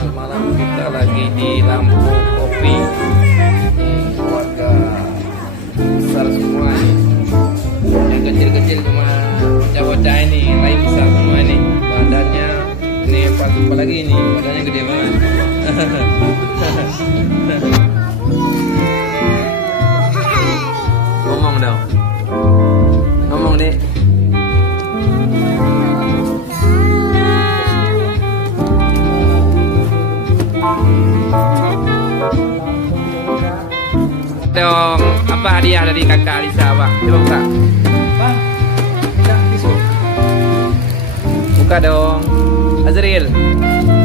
selamat malam. Kita lagi di Lampu Kopi. Ini keluarga besar semua nih. Yang kecil-kecil cuma bocah-bocah ini, lain besar semua ini. Badannya ini apa lagi ini? Badannya gede banget. Ngomong dong. Ngomong deh. Dong, apa hadiah dari kakak Alisa, Pak? Coba buka. Bang, minta tisu. Buka dong. Azril,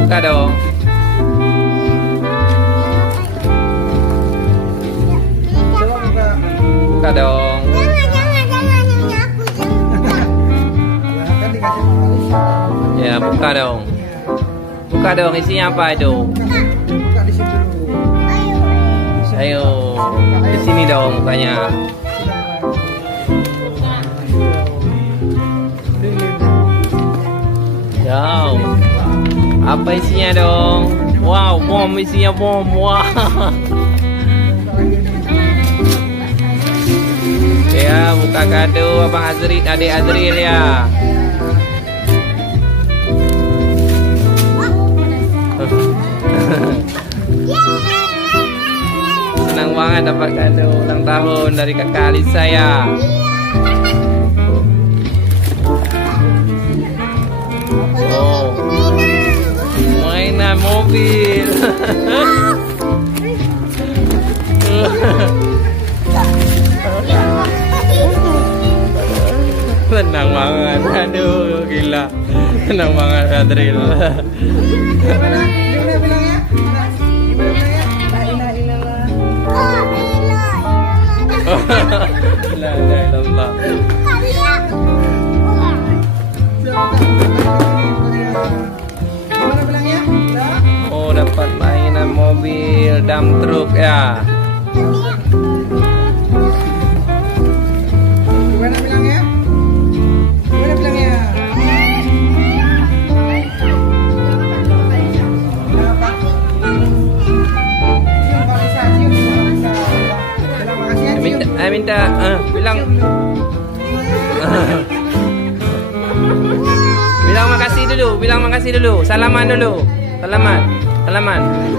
buka dong. Coba buka. Buka dong. Jangan ini aku jangan. Lah kan dikasih sama Alisa. Ya, buka dong. Buka dong, isinya apa itu? Buka di situ dulu. Ayo, di sini dong bukanya. Wow, apa isinya dong? Wow, bom, isinya bom. Wah. Ya, buka kado Abang Azril, adik Azril ya. Senang banget dapat kado ulang tahun dari kakak Alisa ya. Oh, mainan mobil. Senang banget, aduh gila. Senang banget Adril. Gimana bilangnya? Gimana bilangnya? La ilaha illallah. La ilaha illallah. Gimana bilangnya? Oh, dapat mainan mobil dump truck ya. Gimana bilangnya? Gimana bilangnya? Minta bilang bilang makasih dulu, bilang makasih dulu, salaman dulu, salaman. Salaman dulu.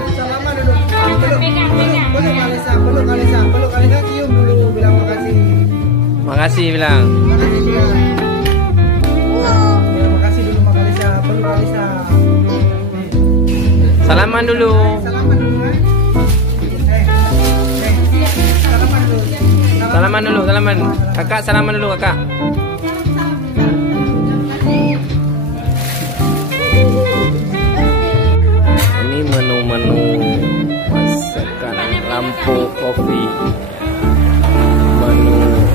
Peluk Alisa, cium dulu, bilang makasih. Makasih bilang. Makasih bilang. Ya, makasih dulu sama Alisa, peluk Alisa. Salaman dulu. Salaman dulu, salaman dulu. Salaman dulu, salaman. Kakak salaman dulu, kakak. Ini menu-menu masakan Lampu Kopi. Menu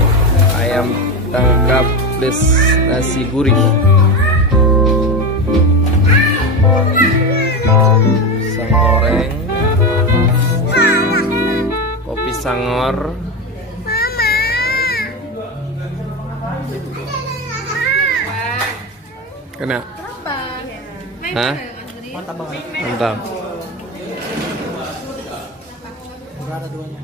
ayam tangkap plus nasi gurih. Pisang goreng. Kopi sangor. Kena? Hah? Mantap banget. Mantap. Enggak ada duanya.